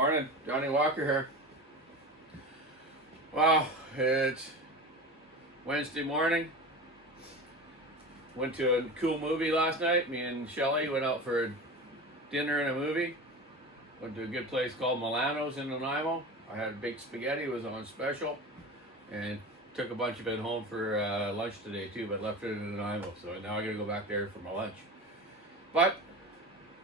Morning, Donny Walker here. Wow, it's Wednesday morning. Went to a cool movie last night. Me and Shelly went out for dinner and a movie. Went to a good place called Milano's in Nanaimo. I had baked spaghetti, it was on special. And took a bunch of it home for lunch today too, but left it in Nanaimo. So now I gotta go back there for my lunch. But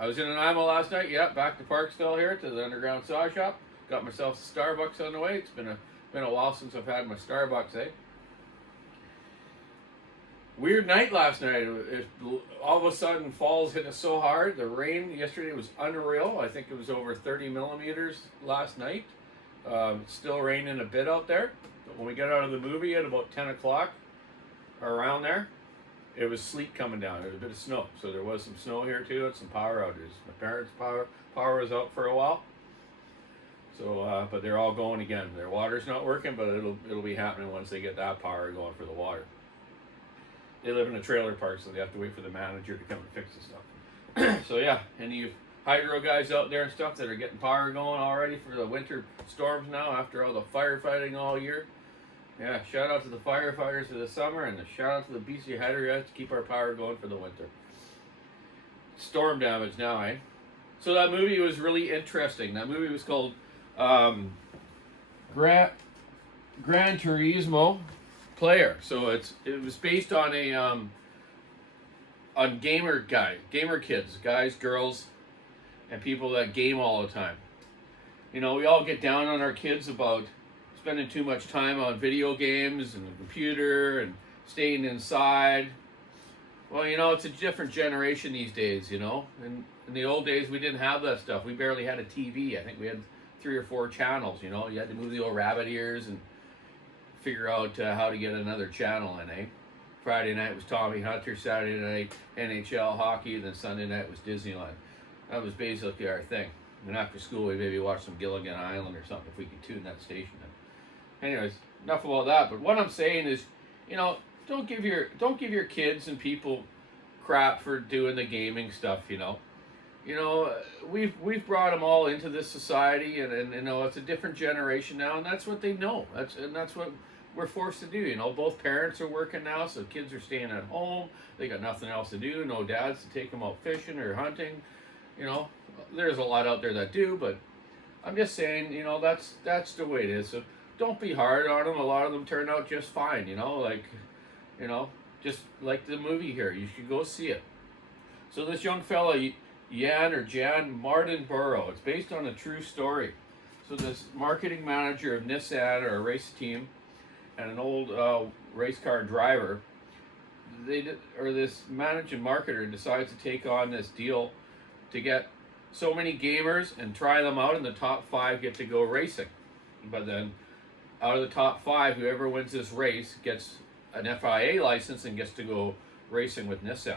I was in Nanaimo last night, back to Parksville here to the underground saw shop. Got myself a Starbucks on the way. It's been a while since I've had my Starbucks, eh? Weird night last night. All of a sudden, falls hit us so hard. The rain yesterday was unreal. I think it was over 30 millimeters last night. It's still raining a bit out there. But when we got out of the movie at about 10 o'clock, or around there, it was sleet coming down. There was a bit of snow. So there was some snow here too and some power outages. My parents' power was out for a while. So, but they're all going again. Their water's not working, but it'll be happening once they get that power going for the water. They live in a trailer park, so they have to wait for the manager to come and fix the stuff. So yeah, any hydro guys out there and stuff that are getting power going already for the winter storms now after all the firefighting all year. Yeah, shout out to the firefighters of the summer and shout out to the BC hydro guys to keep our power going for the winter. Storm damage now, eh? So that movie was really interesting. That movie was called Gran Turismo Player. So it was based on on gamer kids, guys, girls, and people that game all the time. You know, we all get down on our kids about spending too much time on video games and the computer and staying inside. Well, you know, it's a different generation these days, you know. And in the old days, we didn't have that stuff. We barely had a TV. I think we had 3 or 4 channels, you know. You had to move the old rabbit ears and figure out how to get another channel in, eh? Friday night was Tommy Hunter, Saturday night NHL hockey, and then Sunday night was Disneyland. That was basically our thing. And after school, we maybe watched some Gilligan Island or something if we could tune that station in. Anyways, enough about that. But what I'm saying is, you know, don't give your kids and people crap for doing the gaming stuff. You know, we've brought them all into this society, and you know, it's a different generation now, and that's what they know. That's what we're forced to do. You know, both parents are working now, so kids are staying at home. They got nothing else to do. No dads to take them out fishing or hunting. You know, there's a lot out there that do, but I'm just saying, you know, that's the way it is. So don't be hard on them. A lot of them turn out just fine, you know, just like the movie here. You should go see it. So this young fella, Jan Mardenborough, it's based on a true story. So this marketing manager of Nissan, or a race team, and an old race car driver, this managing marketer decides to take on this deal to get so many gamers and try them out, and the top 5 get to go racing. But then out of the top 5, whoever wins this race gets an FIA license and gets to go racing with Nissan.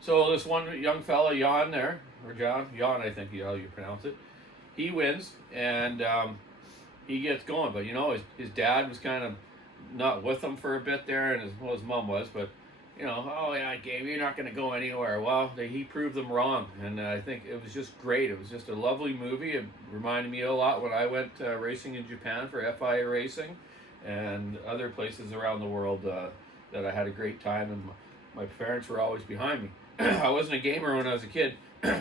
So this one young fella, Jan there, or Jan, I think how you pronounce it, he wins, and he gets going. But you know, his dad was kind of not with him for a bit there, and his mom was, but you know, oh yeah, Gabe, you're not going to go anywhere. Well, he proved them wrong, and I think it was just great. It was just a lovely movie. It reminded me a lot when I went racing in Japan for FIA racing, and other places around the world that I had a great time, and my parents were always behind me. I wasn't a gamer when I was a kid.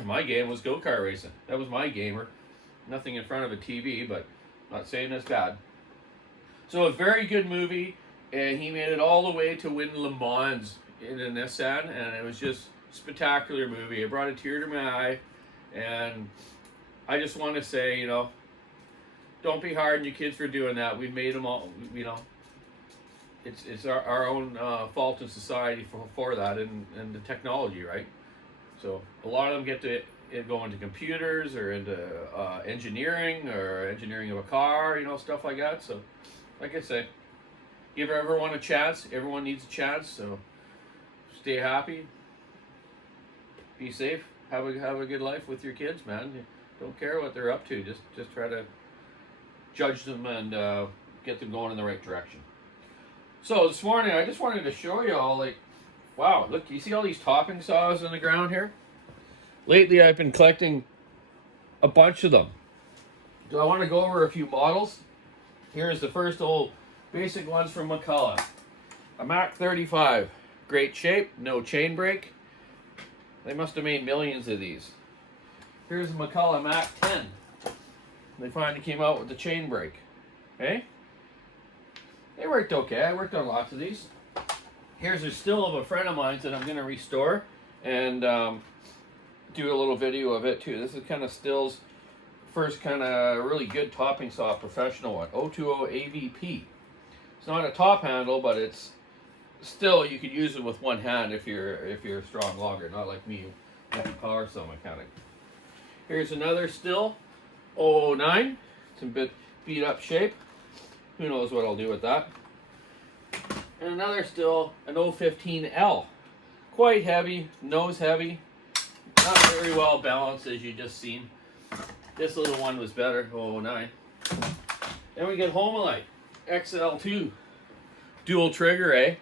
My game was go-kart racing. That was my gamer. Nothing in front of a TV, but I'm not saying that's bad. So a very good movie, and he made it all the way to win Le Mans in a Nissan, and it was just a spectacular movie. It brought a tear to my eye, and I just want to say, you know, don't be hard on your kids for doing that. We've made them all, you know, it's our own fault in society for that, and the technology, right? So a lot of them get to go into computers or into engineering of a car, you know, stuff like that. So like I say, give everyone a chance. Everyone needs a chance, so stay happy, be safe, have a good life with your kids, man. Don't care what they're up to. Just try to judge them and get them going in the right direction. So this morning, I just wanted to show you all, like, wow, look, you see all these topping saws on the ground here? Lately, I've been collecting a bunch of them. Do I want to go over a few models? Here's the first old basic ones from McCullough. A Mac 35, great shape, no chain brake. They must have made millions of these. Here's a McCullough Mac 10. They finally came out with the chain brake. Okay? They worked okay. I worked on lots of these. Here's a still of a friend of mine that I'm going to restore and do a little video of it too. This is kind of Still's first kind of really good topping saw, professional one, 020 AVP. It's not a top handle, but it's still, you could use it with one hand if you're a strong logger, not like me, power saw mechanic. Here's another Still 009. It's in a bit beat up shape. Who knows what I'll do with that. And another Still, an 015L. Quite heavy, nose heavy, not very well balanced as you just seen. This little one was better, 009. Then we get Homelite, XL2. Dual trigger, eh?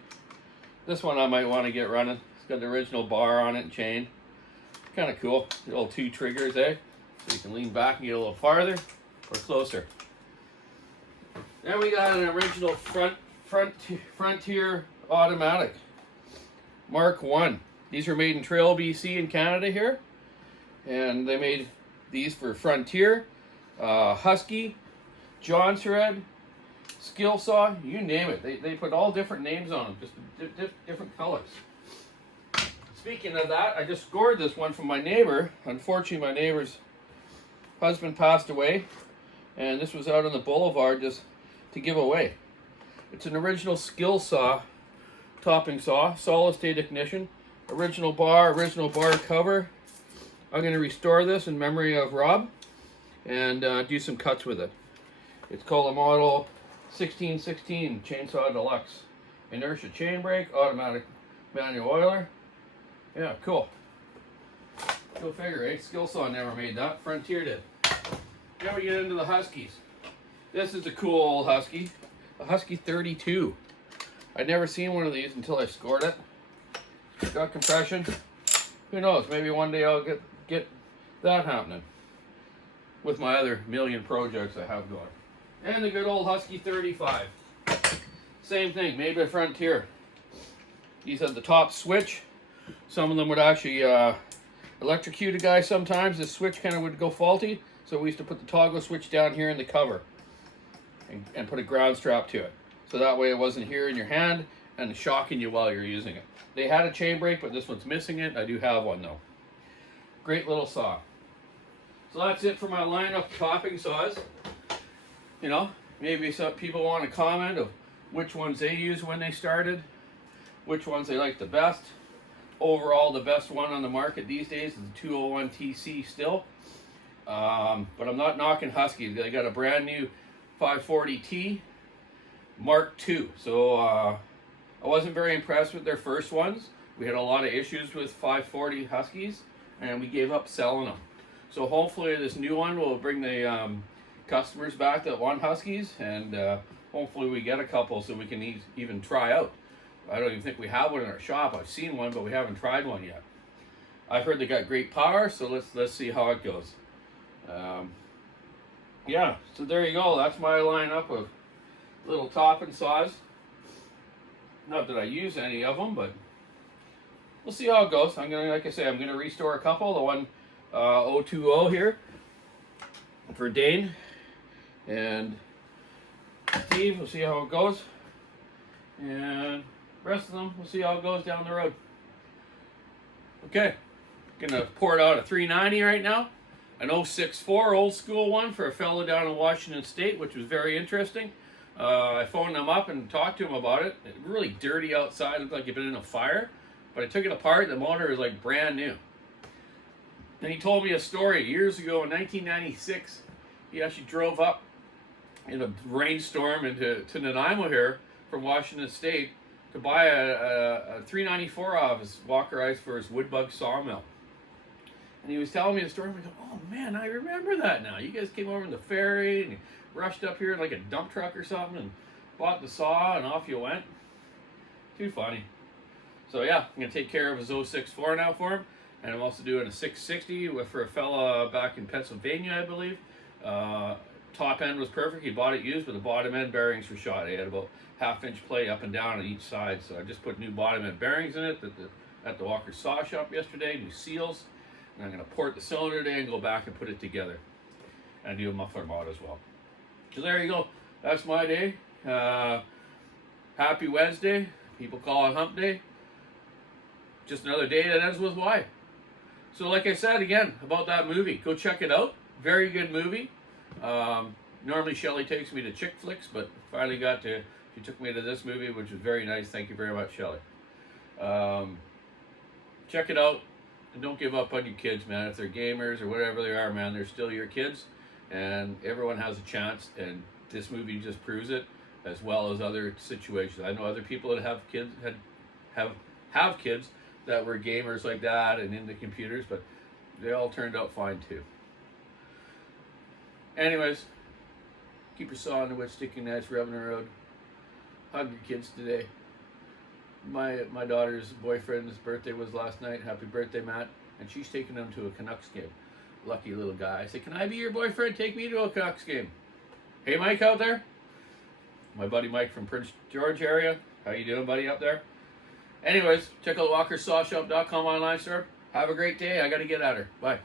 This one I might want to get running. It's got the original bar on it and chain. Kind of cool. The old 2 triggers, eh? So you can lean back and get a little farther or closer. Then we got an original Frontier automatic. Mark 1. These are made in Trail, BC in Canada here. And they made these for Frontier, Husky, John Thread, Skill Saw, you name it. They put all different names on them, just different colors. Speaking of that, I just scored this one from my neighbor. Unfortunately, my neighbor's husband passed away, and this was out on the boulevard just to give away. It's an original Skill Saw, topping saw, solid state ignition, original bar cover. I'm going to restore this in memory of Rob and do some cuts with it. It's called a model 1616 Chainsaw Deluxe. Inertia chain brake, automatic manual oiler. Yeah, cool. Go figure, eh? Skill Saw never made that. Frontier did. Now we get into the Huskies. This is a cool old Husky. A Husky 32. I'd never seen one of these until I scored it. It's got compression. Who knows? Maybe one day I'll get that happening with my other million projects I have going. And the good old Husky 35. Same thing, made by Frontier. These had the top switch. Some of them would actually electrocute a guy sometimes. The switch kind of would go faulty. So we used to put the toggle switch down here in the cover and put a ground strap to it. So that way it wasn't here in your hand and shocking you while you're using it. They had a chain brake, but this one's missing it. I do have one though. Great little saw. So that's it for my lineup of topping saws. You know, maybe some people want to comment of which ones they used when they started, which ones they like the best. Overall, the best one on the market these days is the 201 TC still. But I'm not knocking Huskies. They got a brand new 540T Mark II. So I wasn't very impressed with their first ones. We had a lot of issues with 540 Huskies, and we gave up selling them. So hopefully this new one will bring the customers back that want Huskies, and hopefully we get a couple so we can even try out. I don't even think we have one in our shop. I've seen one, but we haven't tried one yet. I've heard they got great power, so let's see how it goes. Yeah, so there you go. That's my lineup of little topping saws. Not that I use any of them, but we'll see how it goes. I'm gonna, like I say, I'm gonna restore a couple. The one 020 here for Dane and Steve. We'll see how it goes, and the rest of them, we'll see how it goes down the road. Okay, gonna pour it out a 390 right now. An 064 old school one for a fellow down in Washington State, which was very interesting. I phoned them up and talked to him about it. It was really dirty outside, looked like it'd been in a fire, but I took it apart. The motor is like brand new. And he told me a story years ago in 1996. He actually drove up in a rainstorm into Nanaimo here from Washington State to buy a 394 off his Walker Ice for his Woodbug sawmill. And he was telling me a story. I'm like, oh man, I remember that now. You guys came over in the ferry and you rushed up here in like a dump truck or something and bought the saw and off you went. Too funny. So yeah, I'm going to take care of his 064 now for him. And I'm also doing a 660 for a fella back in Pennsylvania, I believe. top end was perfect. He bought it used, but the bottom end bearings were shot. He had about half-inch play up and down on each side. So I just put new bottom end bearings in it at the Walker Saw Shop yesterday, new seals. And I'm going to port the cylinder today and go back and put it together. And do a muffler mod as well. So there you go. That's my day. Happy Wednesday. People call it hump day. Just another day that ends with Y. So like I said again about that movie, go check it out. Very good movie. Normally Shelly takes me to chick flicks, but finally she took me to this movie, which was very nice. Thank you very much, Shelly. Check it out, and don't give up on your kids, man. If they're gamers or whatever they are, man, they're still your kids, and everyone has a chance, and this movie just proves it, as well as other situations. I know other people that have kids, have kids that were gamers like that and into computers, but they all turned out fine too. Anyways, keep your saw on the wood, stick your knives, rubbing the road. Hug your kids today. My daughter's boyfriend's birthday was last night. Happy birthday, Matt. And she's taking him to a Canucks game. Lucky little guy. I said, can I be your boyfriend? Take me to a Canucks game. Hey, Mike out there. My buddy Mike from Prince George area. How you doing, buddy, up there? Anyways, check out WalkerSawShop.com online store. Have a great day. I got to get at her. Bye.